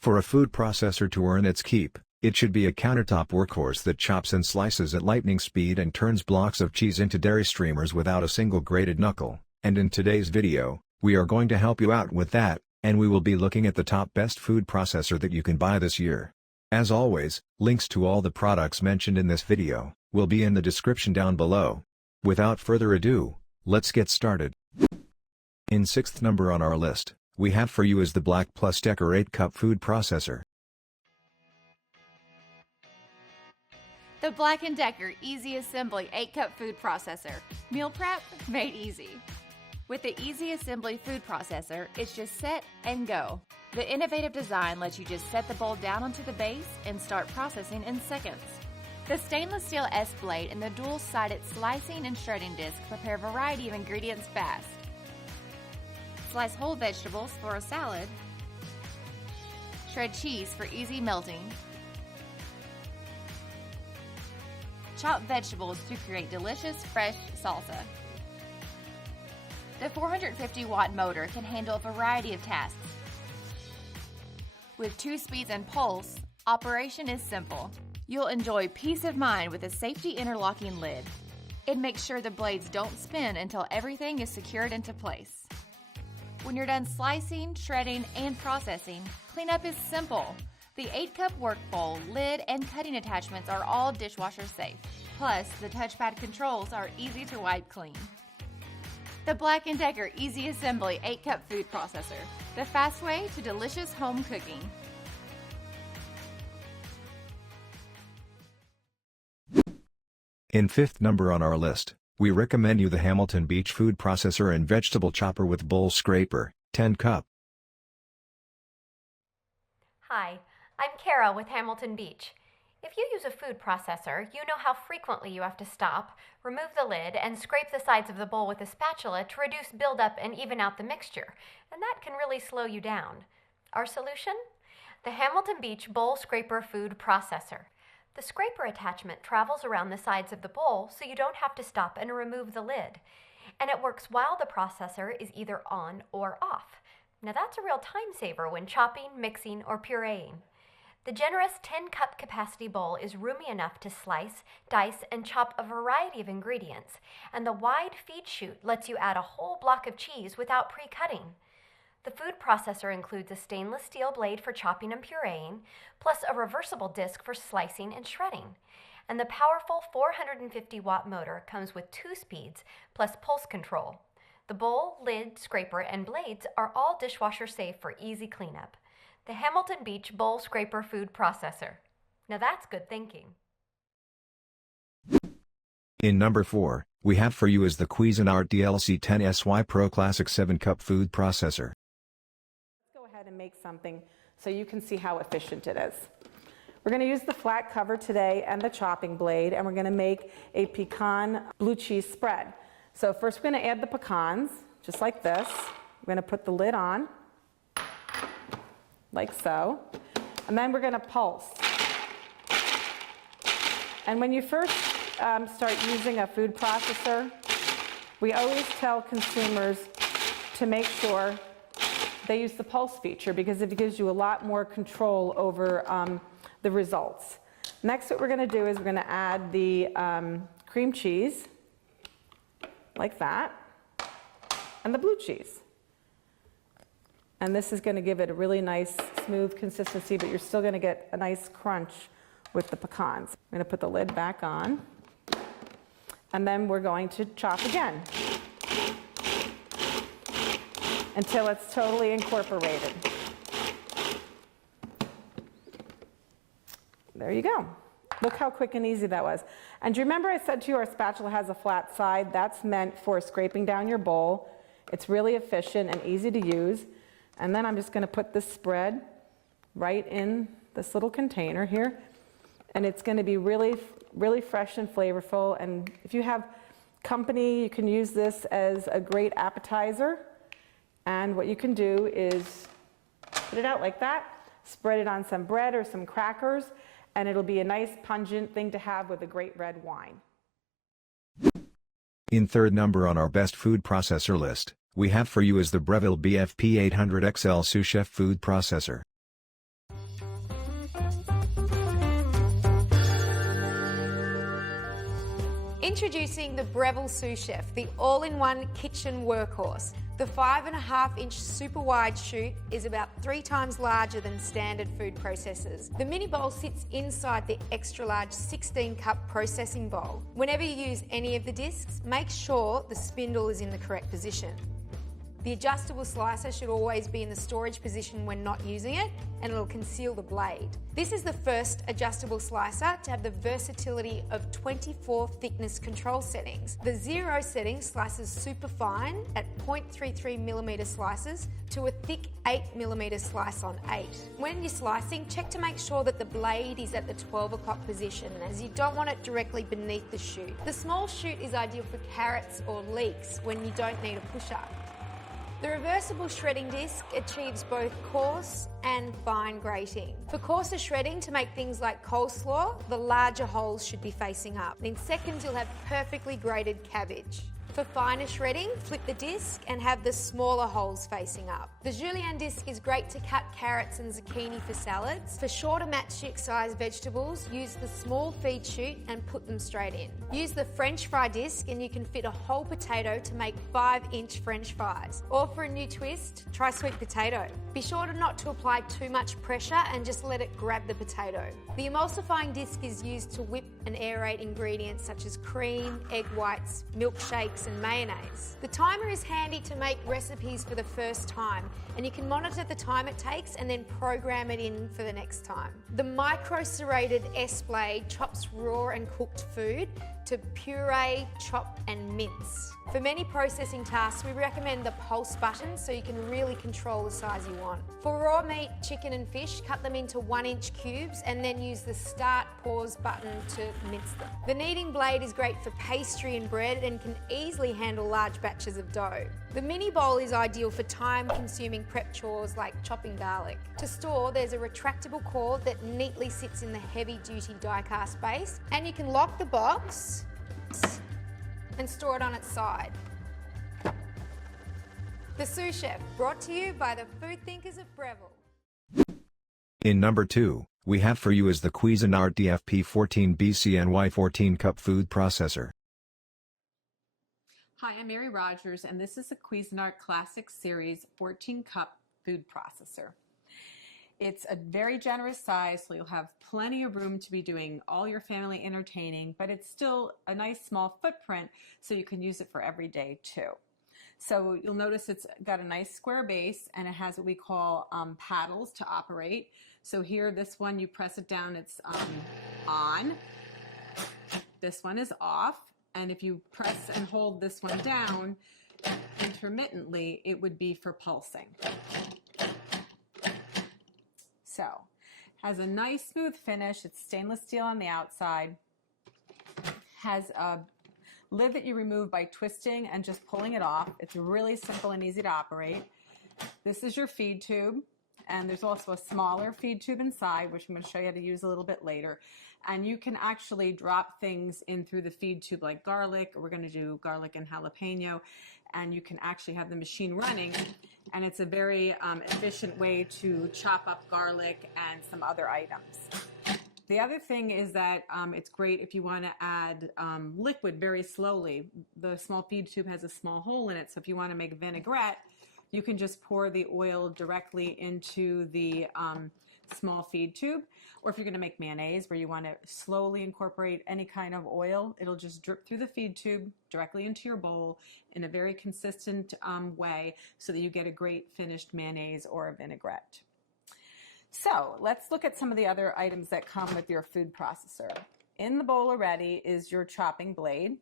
For a food processor to earn its keep, it should be a countertop workhorse that chops and slices at lightning speed and turns blocks of cheese into dairy streamers without a single grated knuckle. And in today's video, we are going to help you out with that, and we will be looking at the top best food processor that you can buy this year. As always, links to all the products mentioned in this video will be in the description down below. Without further ado, let's get started. In sixth number on our list, we have for you is the BLACK+DECKER 8-cup food processor. The BLACK+DECKER Easy Assembly 8-cup food processor. Meal prep made easy. With the Easy Assembly food processor, it's just set and go. The innovative design lets you just set the bowl down onto the base and start processing in seconds. The stainless steel S-blade and the dual-sided slicing and shredding disc prepare a variety of ingredients fast. Slice whole vegetables for a salad. Shred cheese for easy melting. Chop vegetables to create delicious, fresh salsa. The 450-watt motor can handle a variety of tasks. With 2 speeds and pulse, operation is simple. You'll enjoy peace of mind with a safety interlocking lid. It makes sure the blades don't spin until everything is secured into place. When you're done slicing, shredding, and processing, cleanup is simple. The 8-cup work bowl, lid, and cutting attachments are all dishwasher safe. Plus, the touchpad controls are easy to wipe clean. The BLACK+DECKER Easy Assembly 8-cup food processor, the fast way to delicious home cooking. In fifth number on our list, we recommend you the Hamilton Beach food processor and vegetable chopper with bowl scraper, 10-cup. Hi, I'm Kara with Hamilton Beach. If you use a food processor, you know how frequently you have to stop, remove the lid, and scrape the sides of the bowl with a spatula to reduce buildup and even out the mixture, and that can really slow you down. Our solution? The Hamilton Beach Bowl Scraper Food Processor. The scraper attachment travels around the sides of the bowl so you don't have to stop and remove the lid, and it works while the processor is either on or off. Now that's a real time saver when chopping, mixing, or pureeing. The generous 10-cup capacity bowl is roomy enough to slice, dice, and chop a variety of ingredients, and the wide feed chute lets you add a whole block of cheese without pre-cutting. The food processor includes a stainless steel blade for chopping and pureeing, plus a reversible disc for slicing and shredding. And the powerful 450-watt motor comes with 2 speeds, plus pulse control. The bowl, lid, scraper, and blades are all dishwasher safe for easy cleanup. The Hamilton Beach Bowl Scraper Food Processor. Now that's good thinking. In number 4, we have for you is the Cuisinart DLC10SY Pro Classic 7-cup food processor. Let's go ahead and make something so you can see how efficient it is. We're going to use the flat cover today and the chopping blade, and we're going to make a pecan blue cheese spread. So first we're going to add the pecans, just like this. We're going to put the lid on, like so, and then we're going to pulse. And when you first start using a food processor, we always tell consumers to make sure they use the pulse feature because it gives you a lot more control over the results. Next, what we're going to do is we're going to add the cream cheese, like that, and the blue cheese. And this is going to give it a really nice, smooth consistency, but you're still going to get a nice crunch with the pecans. I'm going to put the lid back on, and then we're going to chop again until it's totally incorporated. There you go. Look how quick and easy that was. And do you remember I said to you our spatula has a flat side? That's meant for scraping down your bowl. It's really efficient and easy to use. And then I'm just going to put this spread right in this little container here. And it's going to be really, really fresh and flavorful. And if you have company, you can use this as a great appetizer. And what you can do is put it out like that, spread it on some bread or some crackers, and it'll be a nice pungent thing to have with a great red wine. In third number on our best food processor list, we have for you is the Breville BFP 800 XL Sous Chef food processor. Introducing the Breville Sous Chef, the all-in-one kitchen workhorse. The 5.5-inch super wide chute is about 3 times larger than standard food processors. The mini bowl sits inside the extra large 16-cup processing bowl. Whenever you use any of the discs, make sure the spindle is in the correct position. The adjustable slicer should always be in the storage position when not using it, and it'll conceal the blade. This is the first adjustable slicer to have the versatility of 24 thickness control settings. The 0 setting slices super fine at 0.33mm slices to a thick 8mm slice on 8. When you're slicing, check to make sure that the blade is at the 12 o'clock position, as you don't want it directly beneath the chute. The small chute is ideal for carrots or leeks when you don't need a pusher. The reversible shredding disc achieves both coarse and fine grating. For coarser shredding, to make things like coleslaw, the larger holes should be facing up. In seconds, you'll have perfectly grated cabbage. For finer shredding, flip the disc and have the smaller holes facing up. The julienne disc is great to cut carrots and zucchini for salads. For shorter matchstick sized vegetables, use the small feed chute and put them straight in. Use the French fry disc and you can fit a whole potato to make 5-inch French fries. Or for a new twist, try sweet potato. Be sure not to apply too much pressure and just let it grab the potato. The emulsifying disc is used to whip and aerate ingredients such as cream, egg whites, milkshakes and mayonnaise. The timer is handy to make recipes for the first time, and you can monitor the time it takes and then program it in for the next time. The micro-serrated S-blade chops raw and cooked food to puree, chop and mince. For many processing tasks, we recommend the pulse button so you can really control the size you want. For raw meat, chicken and fish, cut them into 1-inch cubes and then use the start pause button to mince them. The kneading blade is great for pastry and bread and can easily handle large batches of dough. The mini bowl is ideal for time-consuming prep chores like chopping garlic. To store, there's a retractable cord that neatly sits in the heavy-duty die-cast base, and you can lock the box and store it on its side. The Sous Chef, brought to you by the food thinkers of Breville. In number 2, we have for you is the Cuisinart DFP14 BCNY 14-cup food processor. Hi, I'm Mary Rogers, and this is a Cuisinart Classic Series 14-cup food processor. It's a very generous size, so you'll have plenty of room to be doing all your family entertaining, but it's still a nice small footprint, so you can use it for every day too. So you'll notice it's got a nice square base, and it has what we call paddles to operate. So here, this one, you press it down, it's on. This one is off. And if you press and hold this one down intermittently, it would be for pulsing. So, has a nice smooth finish. It's stainless steel on the outside. Has a lid that you remove by twisting and just pulling it off. It's really simple and easy to operate. This is your feed tube. And there's also a smaller feed tube inside, which I'm going to show you how to use a little bit later. And you can actually drop things in through the feed tube like garlic. We're going to do garlic and jalapeno. And you can actually have the machine running. And it's a very efficient way to chop up garlic and some other items. The other thing is that it's great if you want to add liquid very slowly. The small feed tube has a small hole in it. So if you want to make vinaigrette, you can just pour the oil directly into the small feed tube. Or if you're going to make mayonnaise where you want to slowly incorporate any kind of oil, it'll just drip through the feed tube directly into your bowl in a very consistent way so that you get a great finished mayonnaise or a vinaigrette. So let's look at some of the other items that come with your food processor. In the bowl already is your chopping blade.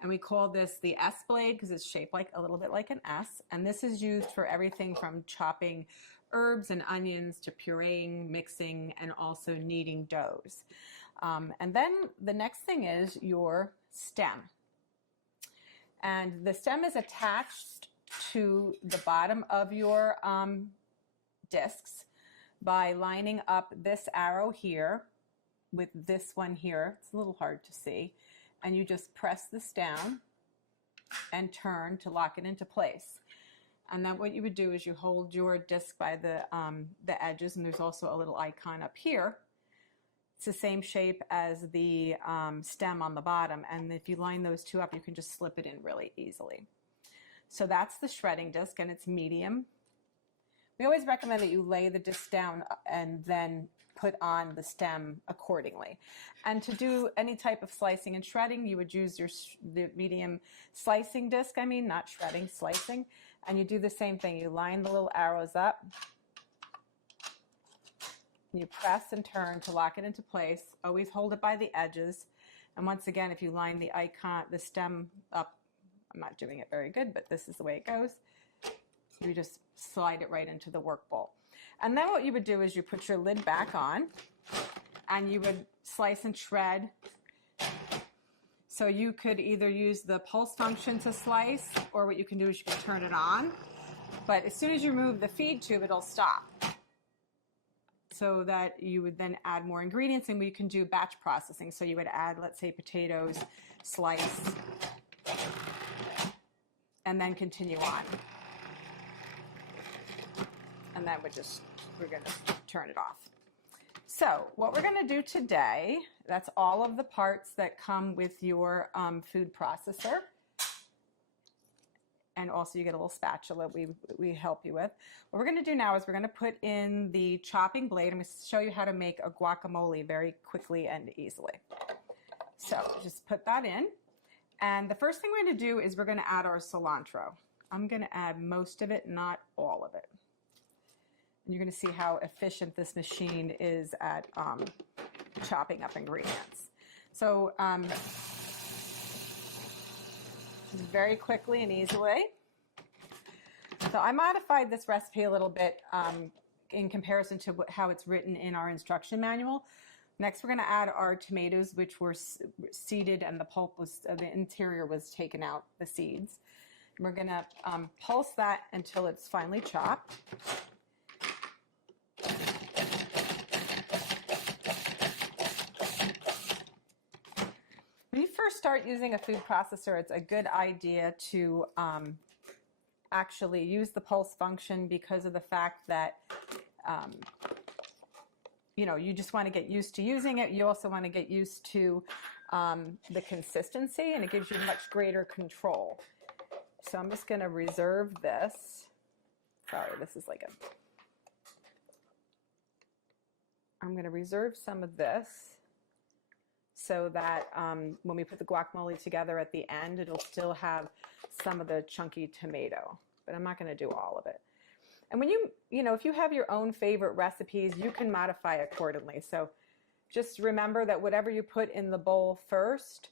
And we call this the S blade because it's shaped like a little bit like an S. And this is used for everything from chopping herbs and onions to pureeing, mixing, and also kneading doughs. And then the next thing is your stem. And the stem is attached to the bottom of your discs by lining up this arrow here with this one here. It's a little hard to see. And you just press this down and turn to lock it into place. And then what you would do is you hold your disc by the edges, and there's also a little icon up here It's the same shape as the stem on the bottom, and if you line those two up, you can just slip it in really easily. So that's the shredding disc, and it's medium. We always recommend that you lay the disc down and then put on the stem accordingly. And to do any type of slicing and shredding, you would use the medium slicing disc, not shredding, slicing. And you do the same thing. You line the little arrows up. You press and turn to lock it into place. Always hold it by the edges. And once again, if you line the stem up, I'm not doing it very good, but this is the way it goes. You just slide it right into the work bowl. And then what you would do is you put your lid back on and you would slice and shred. So you could either use the pulse function to slice, or what you can do is you can turn it on. But as soon as you remove the feed tube, it'll stop. So that you would then add more ingredients, and we can do batch processing. So you would add, let's say, potatoes, slice, and then continue on. And then we're going to turn it off. So what we're going to do today, that's all of the parts that come with your food processor. And also you get a little spatula we help you with. What we're going to do now is we're going to put in the chopping blade. I'm going to show you how to make a guacamole very quickly and easily. So just put that in. And the first thing we're going to do is we're going to add our cilantro. I'm going to add most of it, not all of it. And you're going to see how efficient this machine is at chopping up ingredients. So very quickly and easily. So I modified this recipe a little bit in comparison to how it's written in our instruction manual. Next, we're going to add our tomatoes, which were seeded, and the pulp the interior was taken out, the seeds. And we're going to pulse that until it's finely chopped. When you first start using a food processor, it's a good idea to actually use the pulse function, because of the fact that you just want to get used to using it. You also want to get used to the consistency, and it gives you much greater control. So I'm just going to reserve this. Sorry, this is like I'm going to reserve some of this, so that when we put the guacamole together at the end, it'll still have some of the chunky tomato, but I'm not going to do all of it. And when if you have your own favorite recipes, you can modify accordingly. So just remember that whatever you put in the bowl first,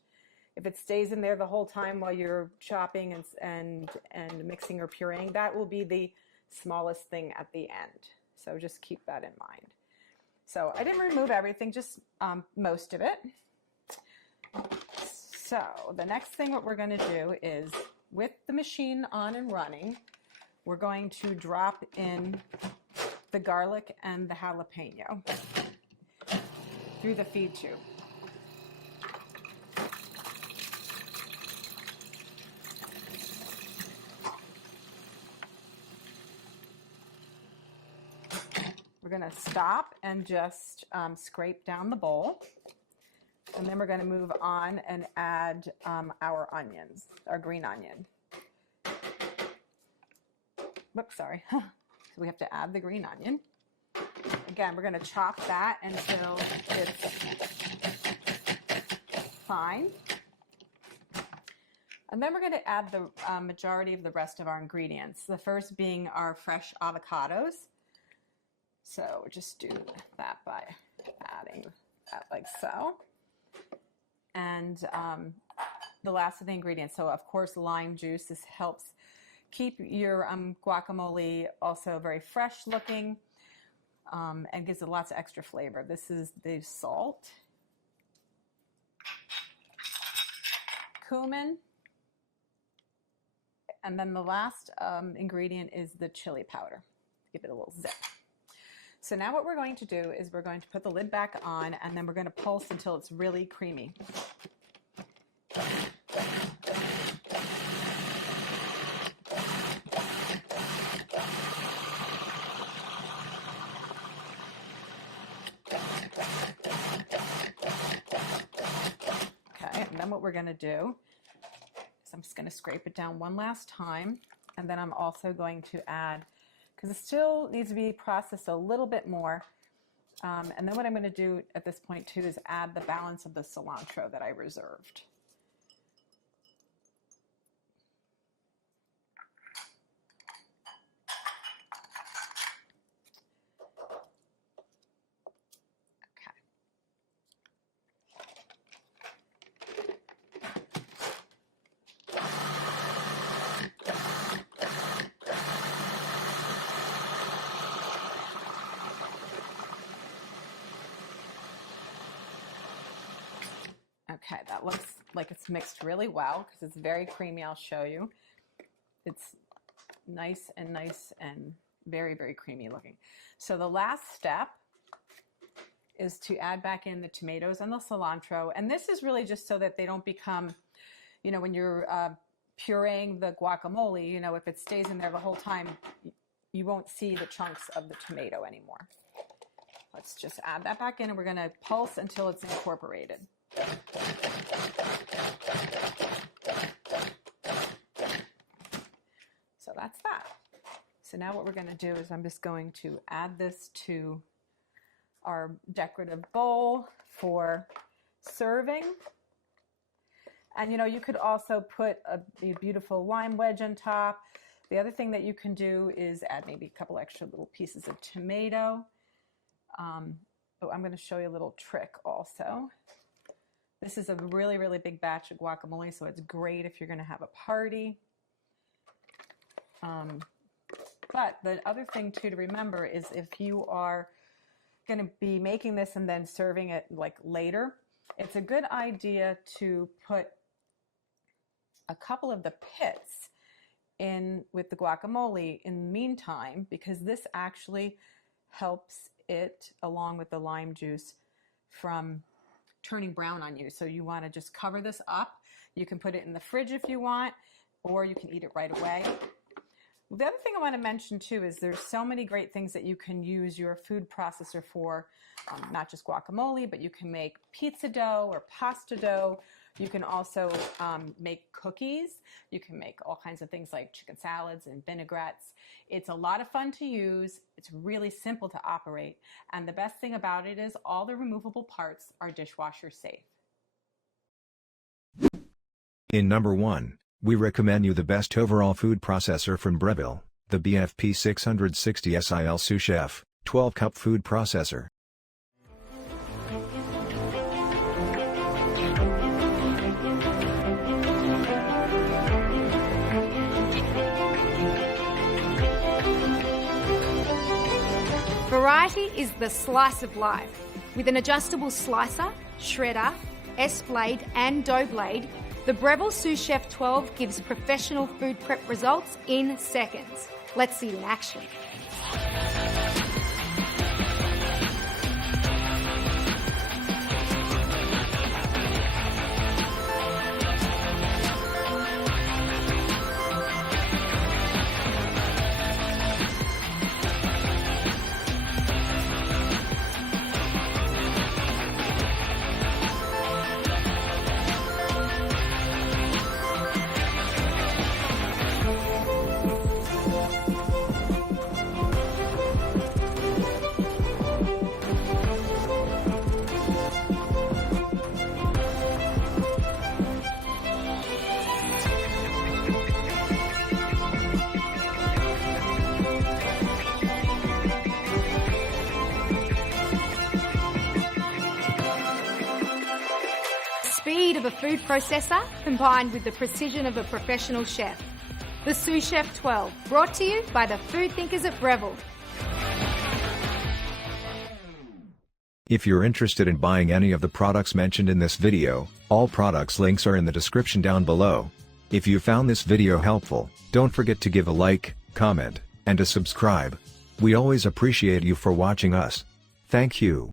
if it stays in there the whole time while you're chopping and mixing or pureeing, that will be the smallest thing at the end. So just keep that in mind. So I didn't remove everything, just most of it. So the next thing what we're going to do is, with the machine on and running, we're going to drop in the garlic and the jalapeno through the feed tube. We're going to stop and just scrape down the bowl. And then we're going to move on and add our onions, our green onion. Whoops, sorry. So we have to add the green onion. Again, we're going to chop that until it's fine. And then we're going to add the majority of the rest of our ingredients. The first being our fresh avocados. So just do that by adding that like so. And the last of the ingredients, so of course lime juice. This helps keep your guacamole also very fresh looking and gives it lots of extra flavor. This is the salt, cumin, and then the last ingredient is the chili powder. Give it a little zip. So now what we're going to do is we're going to put the lid back on, and then we're going to pulse until it's really creamy. what we're going to do is I'm just going to scrape it down one last time, and then I'm also going to add, because it still needs to be processed a little bit more, and then what I'm going to do at this point too is add the balance of the cilantro that I reserved. Okay, that looks like it's mixed really well because it's very creamy. I'll show you. It's nice and very, very creamy looking. So the last step is to add back in the tomatoes and the cilantro. And this is really just so that they don't become, you know, when you're pureeing the guacamole, you know, if it stays in there the whole time, you won't see the chunks of the tomato anymore. Let's just add that back in, and we're going to pulse until it's incorporated. So that's that. So now what we're going to do is I'm just going to add this to our decorative bowl for serving. And you know, you could also put a beautiful lime wedge on top. The other thing that you can do is add maybe a couple extra little pieces of tomato. Oh, I'm going to show you a little trick also. This is a really, really big batch of guacamole, so it's great if you're going to have a party. But the other thing too to remember is if you are going to be making this and then serving it like later, it's a good idea to put a couple of the pits in with the guacamole in the meantime, because this actually helps it, along with the lime juice, from turning brown on you. So you want to just cover this up. You can put it in the fridge if you want, or you can eat it right away. The other thing I want to mention too is there's so many great things that you can use your food processor for, not just guacamole, but you can make pizza dough or pasta dough. You can also make cookies. You can make all kinds of things like chicken salads and vinaigrettes. It's a lot of fun to use. It's really simple to operate. And the best thing about it is all the removable parts are dishwasher safe. In number 1, we recommend you the best overall food processor from Breville, the BFP 660 SIL Sous Chef 12-cup food processor. Variety is the slice of life. With an adjustable slicer, shredder, S-blade and dough blade, the Breville Sous Chef 12 gives professional food prep results in seconds. Let's see it in action. Speed of a food processor combined with the precision of a professional chef. The Sous Chef 12, brought to you by the food thinkers at Breville. If you're interested in buying any of the products mentioned in this video, all products links are in the description down below. If you found this video helpful, don't forget to give a like, comment, and to subscribe. We always appreciate you for watching us. Thank you.